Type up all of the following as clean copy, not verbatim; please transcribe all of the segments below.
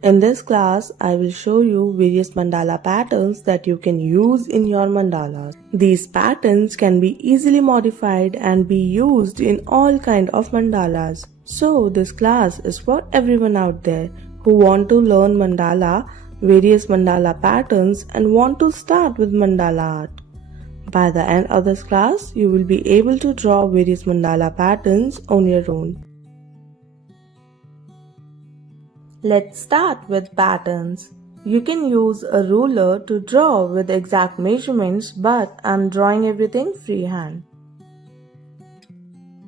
In this class, I will show you various mandala patterns that you can use in your mandalas. These patterns can be easily modified and be used in all kind of mandalas. So this class is for everyone out there who want to learn various mandala patterns and want to start with mandala art. By the end of this class, you will be able to draw various mandala patterns on your own. Let's start with patterns. You can use a ruler to draw with exact measurements, but I'm drawing everything freehand.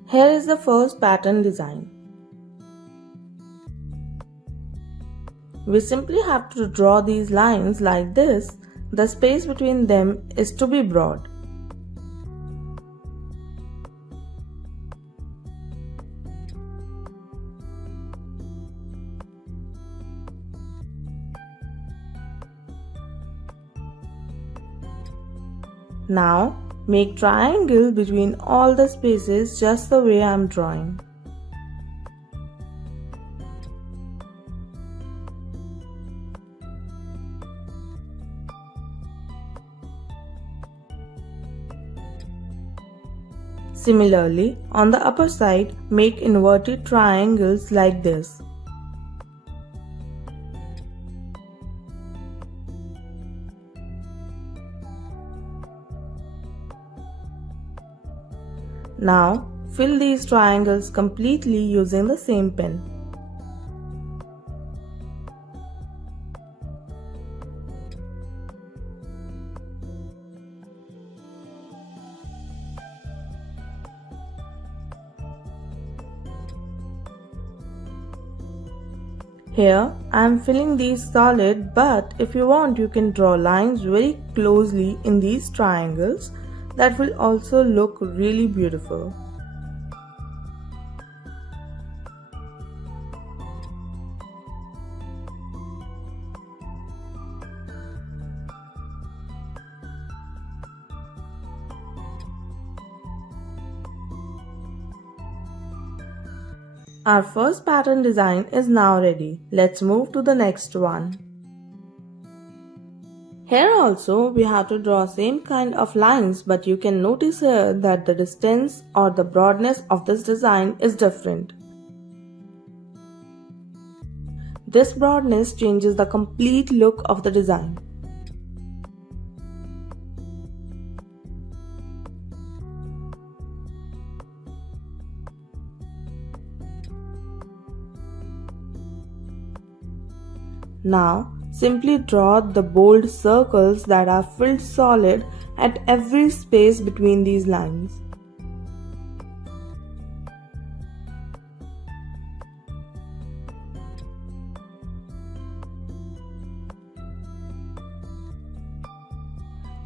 Here is the first pattern design. We simply have to draw these lines like this. The space between them is to be broad. Now, make triangle between all the spaces just the way I am drawing. Similarly, on the upper side, make inverted triangles like this. Now, fill these triangles completely using the same pen. Here, I am filling these solid, but if you want, you can draw lines very closely in these triangles. That will also look really beautiful. Our first pattern design is now ready. Let's move to the next one. Here also we have to draw same kind of lines, but you can notice here that the distance or the broadness of this design is different. This broadness changes the complete look of the design. Now, simply draw the bold circles that are filled solid at every space between these lines.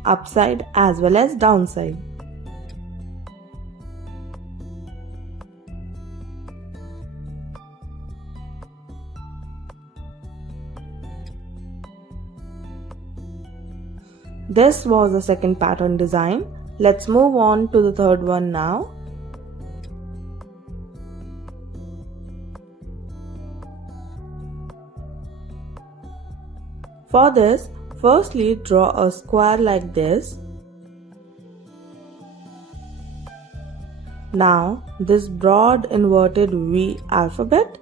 Upside as well as downside. This was the second pattern design. Let's move on to the third one now. For this, firstly draw a square like this. Now this broad inverted V alphabet,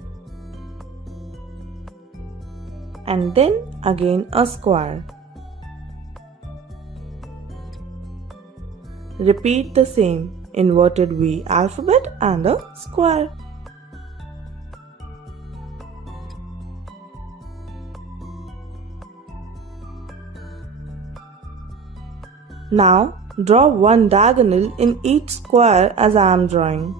and then again a square. Repeat the same inverted V alphabet and a square. Now draw one diagonal in each square as I am drawing.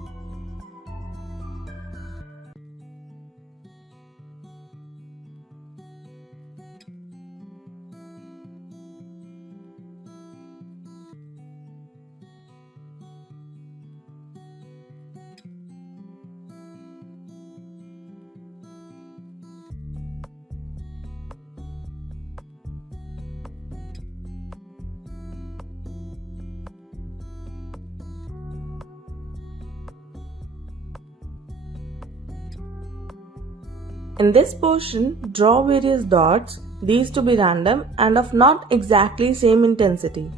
In this portion, draw various dots, these to be random and of not exactly same intensity.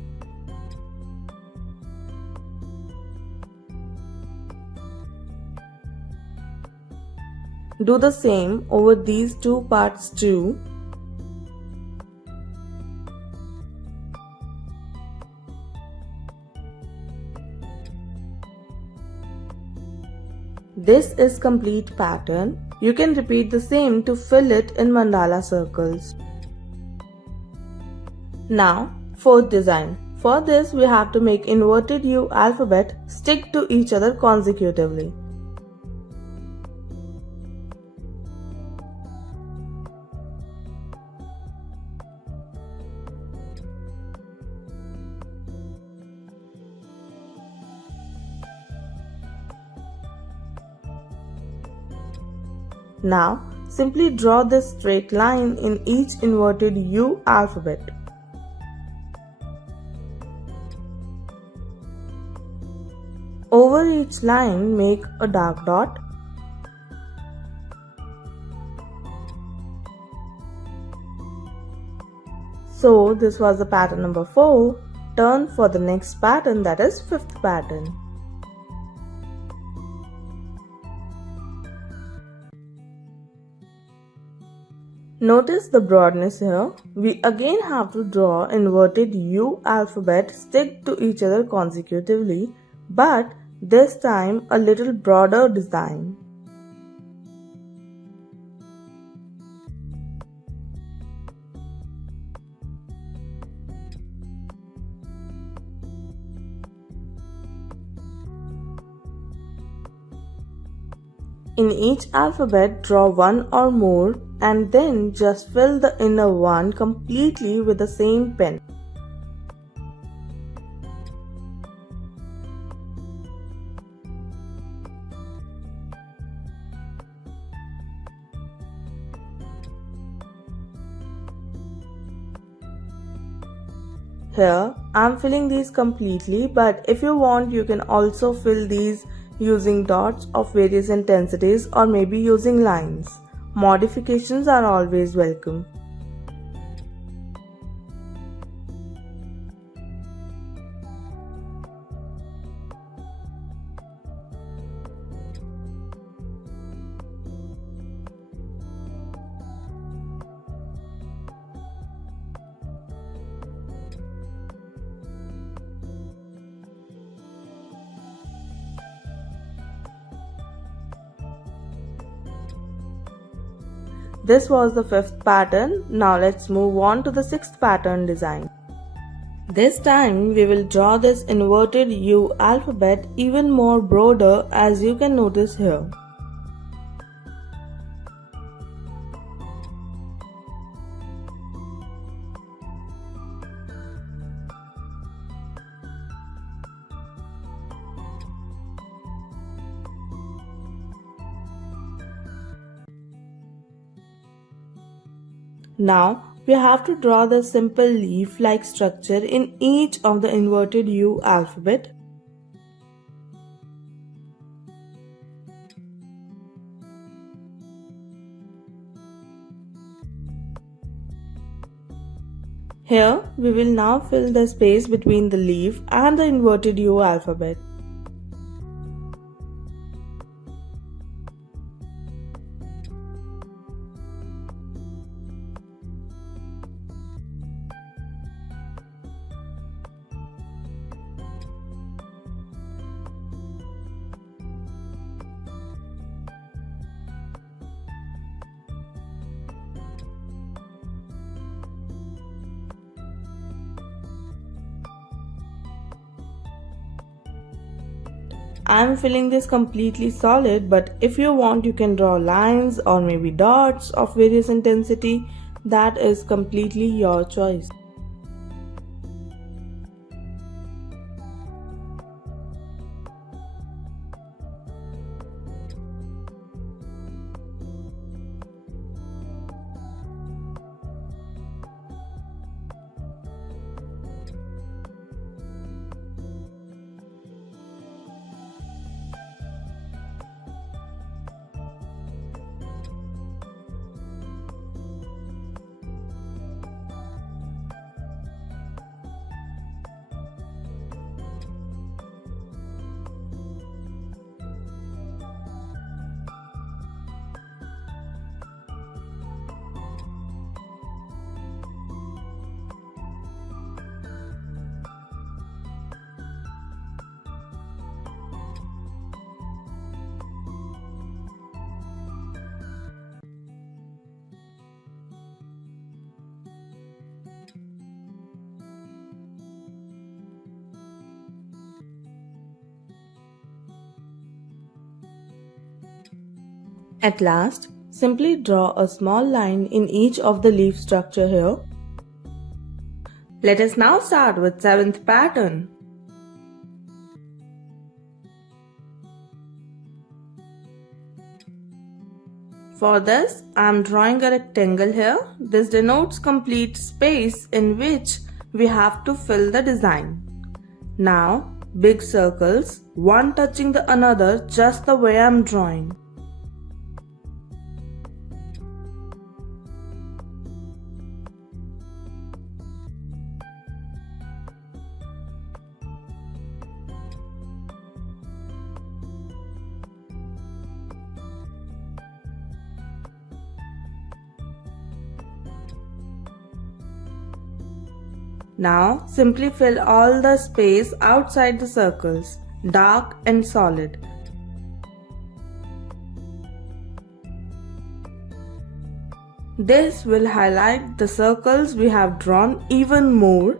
Do the same over these two parts too. This is complete pattern. You can repeat the same to fill it in mandala circles. Now, fourth design. For this, we have to make inverted U alphabet stick to each other consecutively. Now, simply draw this straight line in each inverted U alphabet. Over each line, make a dark dot. So, this was the pattern number 4. Turn for the next pattern, that is fifth pattern. Notice the broadness here. We again have to draw inverted U alphabet stick to each other consecutively, but this time a little broader design. In each alphabet, draw one or more and then just fill the inner one completely with the same pen. Here, I am filling these completely, but if you want, you can also fill these using dots of various intensities or maybe using lines. Modifications are always welcome. This was the fifth pattern. Now let's move on to the sixth pattern design. This time we will draw this inverted U alphabet even more broader, as you can notice here. Now, we have to draw the simple leaf-like structure in each of the inverted U alphabet. Here, we will now fill the space between the leaf and the inverted U alphabet. I am filling this completely solid, but if you want, you can draw lines or maybe dots of various intensity. That is completely your choice. At last, simply draw a small line in each of the leaf structure here. Let us now start with 7th pattern. For this, I am drawing a rectangle here. This denotes complete space in which we have to fill the design. Now, big circles, one touching the another just the way I am drawing. Now, simply fill all the space outside the circles, dark and solid. This will highlight the circles we have drawn even more.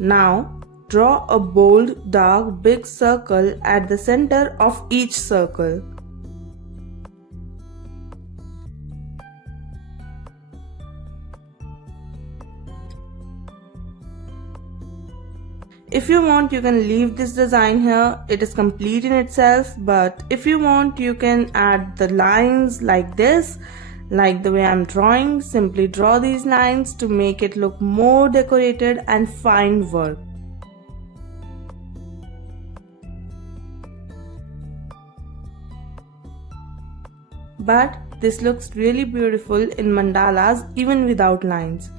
Now, draw a bold, dark, big circle at the center of each circle. If you want, you can leave this design here. It is complete in itself, but if you want, you can add the lines like this. Like the way I'm drawing, simply draw these lines to make it look more decorated and fine work. But this looks really beautiful in mandalas even without lines.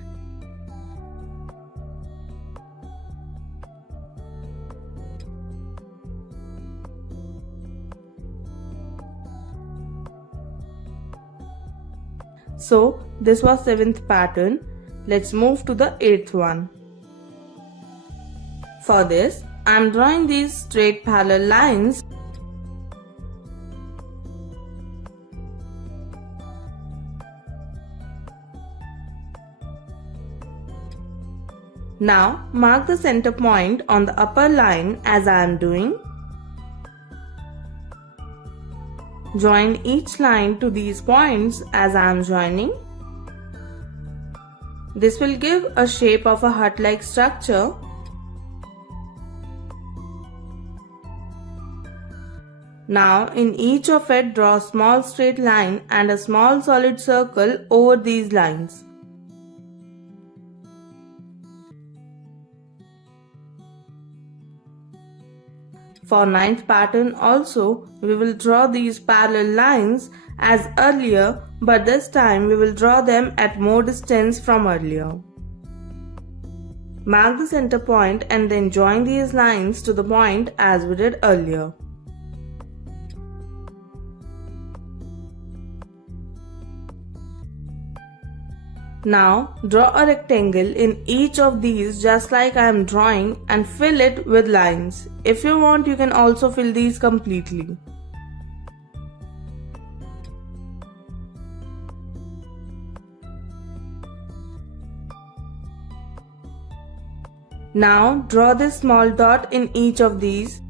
So this was 7th pattern. Let's move to the 8th one. For this, I am drawing these straight parallel lines. Now mark the center point on the upper line as I am doing. Join each line to these points as I am joining. This will give a shape of a hut-like structure. Now in each of it, draw a small straight line and a small solid circle over these lines. For 9th pattern also, we will draw these parallel lines as earlier, but this time we will draw them at more distance from earlier. Mark the center point and then join these lines to the point as we did earlier. Now draw a rectangle in each of these just like I am drawing and fill it with lines. If you want, you can also fill these completely. Now draw this small dot in each of these.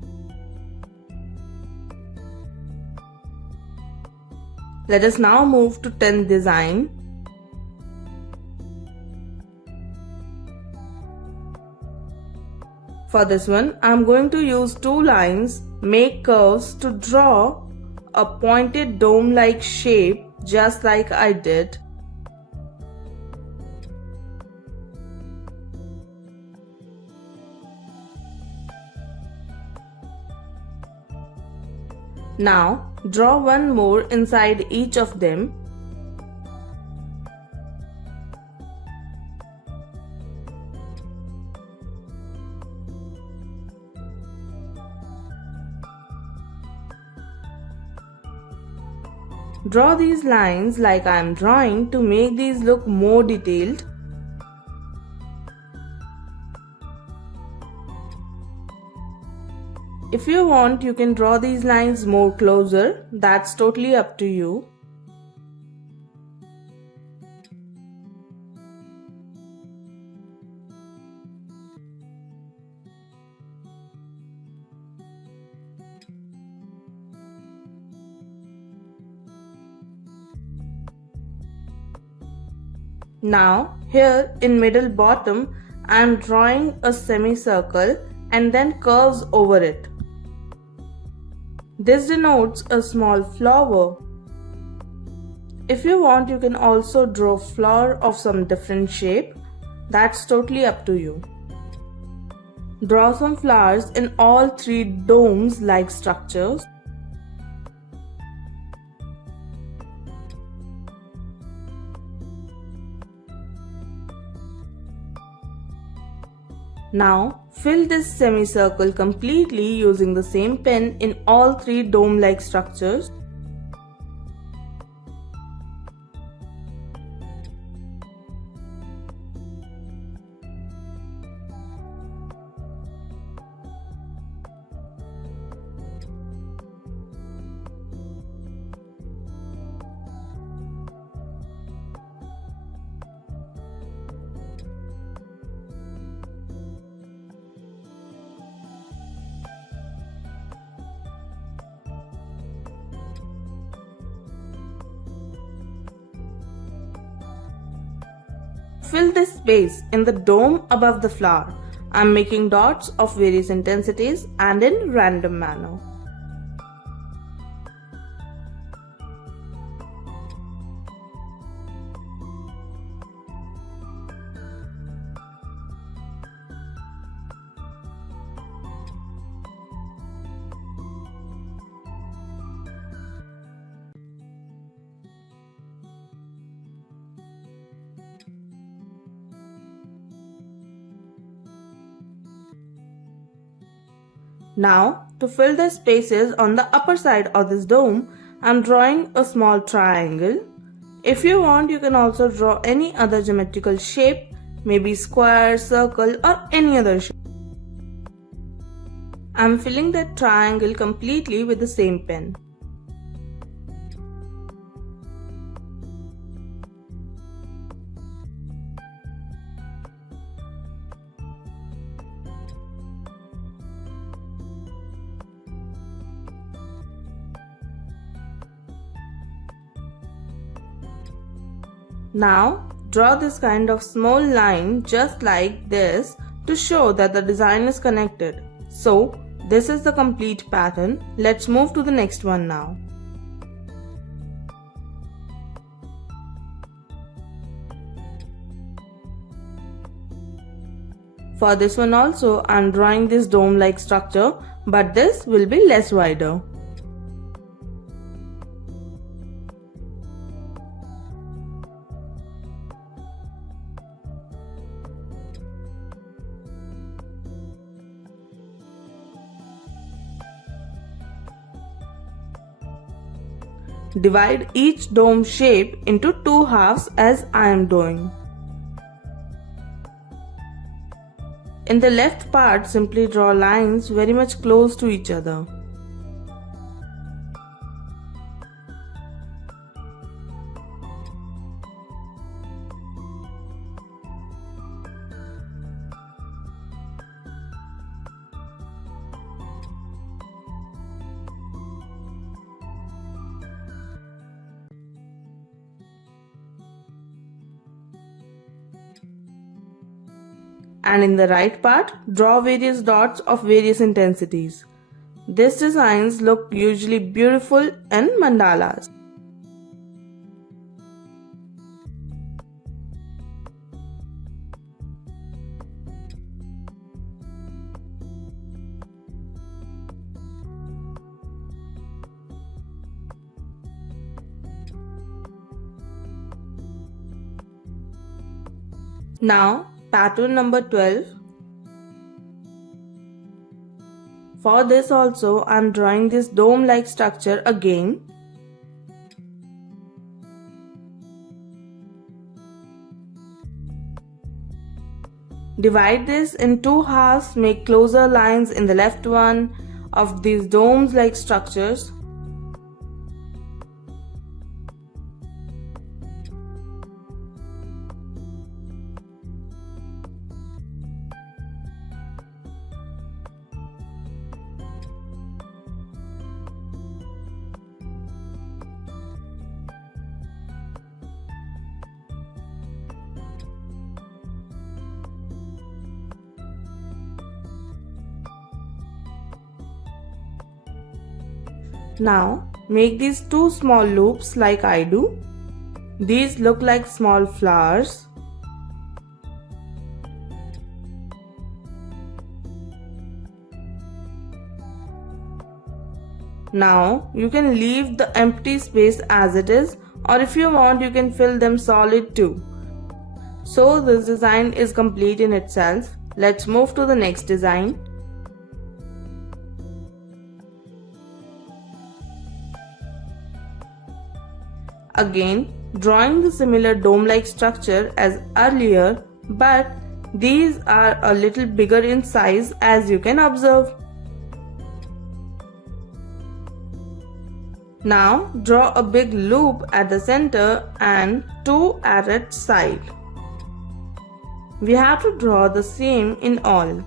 Let us now move to 10th design. For this one, I am going to use two lines, make curves to draw a pointed dome-like shape just like I did. Now, draw one more inside each of them. Draw these lines like I am drawing to make these look more detailed. If you want, you can draw these lines more closer. That's totally up to you. Now, here in middle bottom, I am drawing a semicircle and then curves over it. This denotes a small flower. If you want, you can also draw flower of some different shape. That's totally up to you. Draw some flowers in all three domes-like structures. Now, fill this semicircle completely using the same pen in all three dome-like structures. Fill this space in the dome above the flower. I am making dots of various intensities and in random manner. Now, to fill the spaces on the upper side of this dome, I am drawing a small triangle. If you want, you can also draw any other geometrical shape, maybe square, circle, or any other shape. I am filling that triangle completely with the same pen. Now, draw this kind of small line just like this to show that the design is connected. So, this is the complete pattern. Let's move to the next one now. For this one also, I am drawing this dome-like structure, but this will be less wider. Divide each dome shape into two halves as I am doing. In the left part, simply draw lines very much close to each other. And in the right part, draw various dots of various intensities. These designs look usually beautiful in mandalas. Now, pattern number 12. For this also, I am drawing this dome-like structure again. Divide this in two halves, make closer lines in the left one of these domes-like structures. Now, make these two small loops like I do. These look like small flowers. Now, you can leave the empty space as it is, or if you want, you can fill them solid too. So, this design is complete in itself. Let's move to the next design. Again, drawing the similar dome-like structure as earlier, but these are a little bigger in size as you can observe. Now, draw a big loop at the center and two at its side. We have to draw the same in all.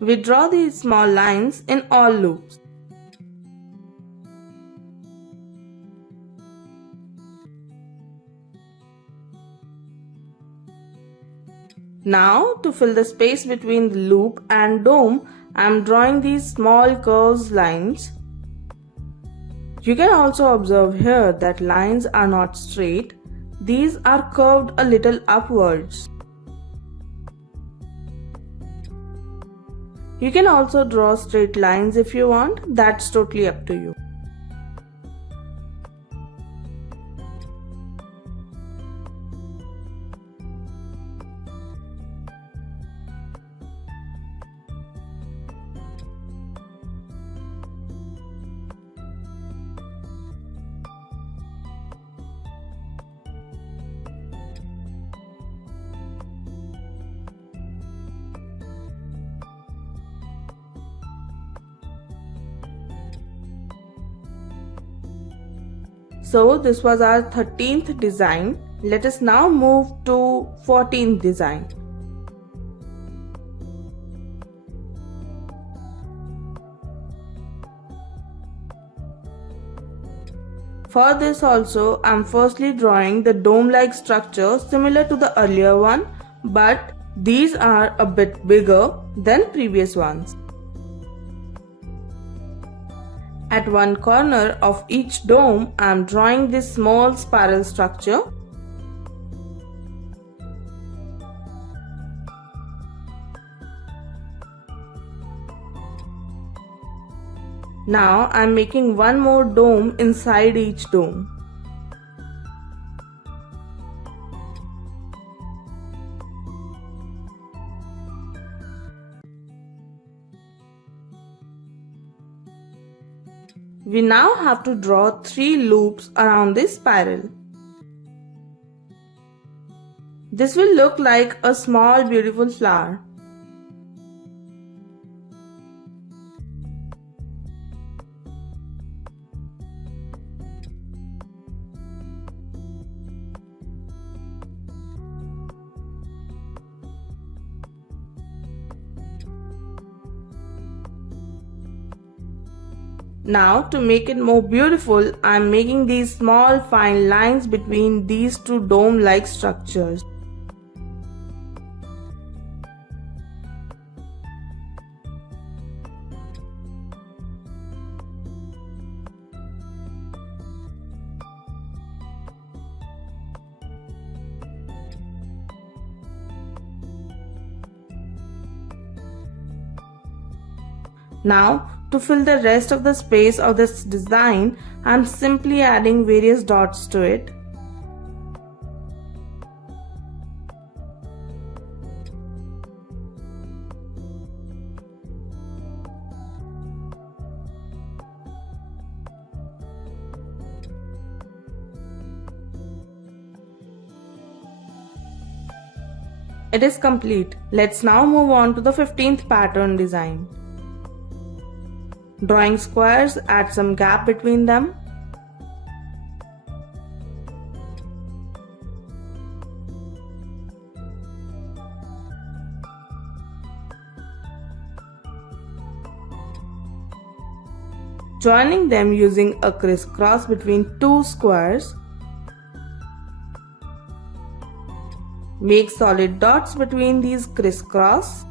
We draw these small lines in all loops. Now, to fill the space between the loop and dome, I am drawing these small curved lines. You can also observe here that lines are not straight. These are curved a little upwards. You can also draw straight lines if you want, that's totally up to you. So this was our 13th design. Let us now move to 14th design. For this also, I am firstly drawing the dome-like structure similar to the earlier one, but these are a bit bigger than previous ones. At one corner of each dome, I am drawing this small spiral structure. Now I am making one more dome inside each dome. We now have to draw 3 loops around this spiral. This will look like a small beautiful flower. Now to make it more beautiful, I am making these small fine lines between these two dome-like structures. Now, to fill the rest of the space of this design, I am simply adding various dots to it. It is complete. Let's now move on to the 15th pattern design. Drawing squares, add some gap between them. Joining them using a crisscross between two squares. Make solid dots between these crisscross.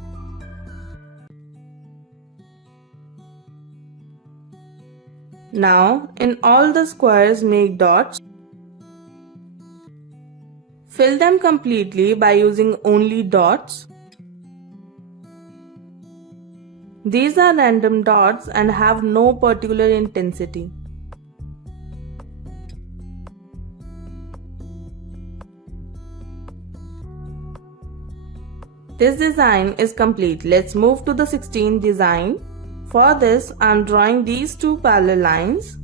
Now, in all the squares, make dots. Fill them completely by using only dots. These are random dots and have no particular intensity. This design is complete. Let's move to the 16th design. For this, I am drawing these two parallel lines.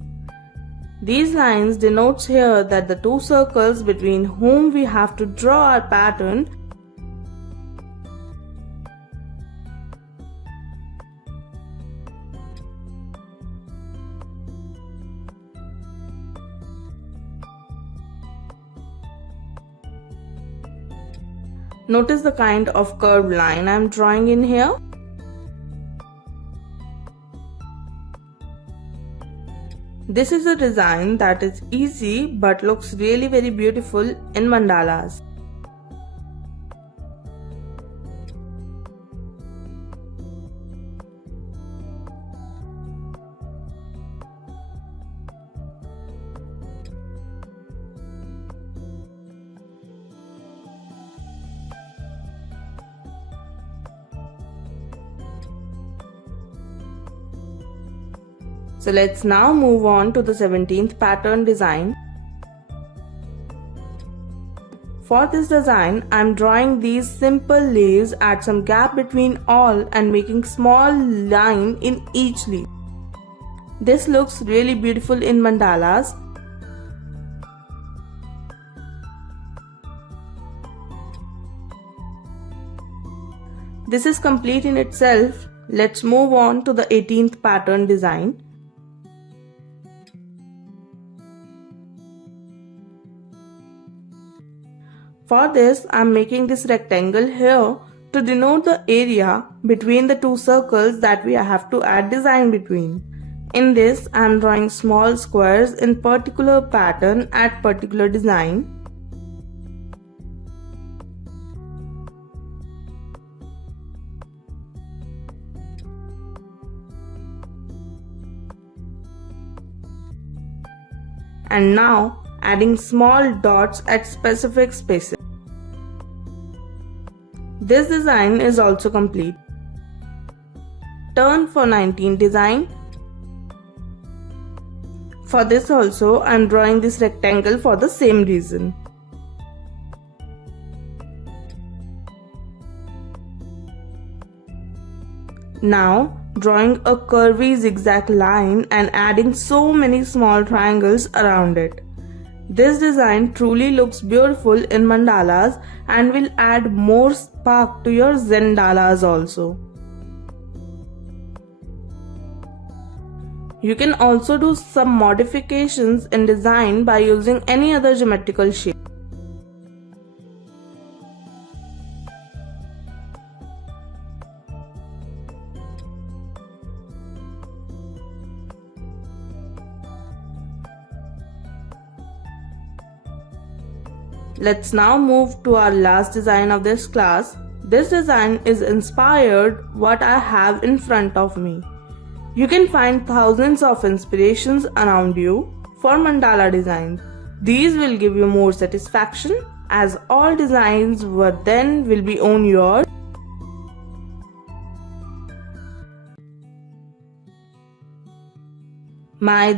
These lines denotes here that the two circles between whom we have to draw our pattern . Notice the kind of curved line I am drawing in here. This is a design that is easy but looks really very beautiful in mandalas. So let's now move on to the 17th pattern design. For this design, I am drawing these simple leaves, add some gap between all and making small line in each leaf. This looks really beautiful in mandalas. This is complete in itself. Let's move on to the 18th pattern design. For this, I am making this rectangle here to denote the area between the two circles that we have to add design between. In this, I am drawing small squares in particular pattern at particular design. And now adding small dots at specific spaces. This design is also complete. Turn for 19 design. For this also, I am drawing this rectangle for the same reason. Now, drawing a curvy zigzag line and adding so many small triangles around it. This design truly looks beautiful in mandalas and will add more spark to your zendalas also. You can also do some modifications in design by using any other geometrical shape. Let's now move to our last design of this class. This design is inspired what I have in front of me. You can find thousands of inspirations around you for mandala designs. These will give you more satisfaction as all designs what then will be on yours.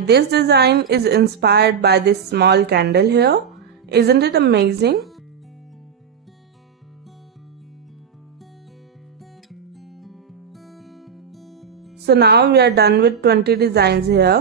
This design is inspired by this small candle here. Isn't it amazing? So now we are done with 20 designs here.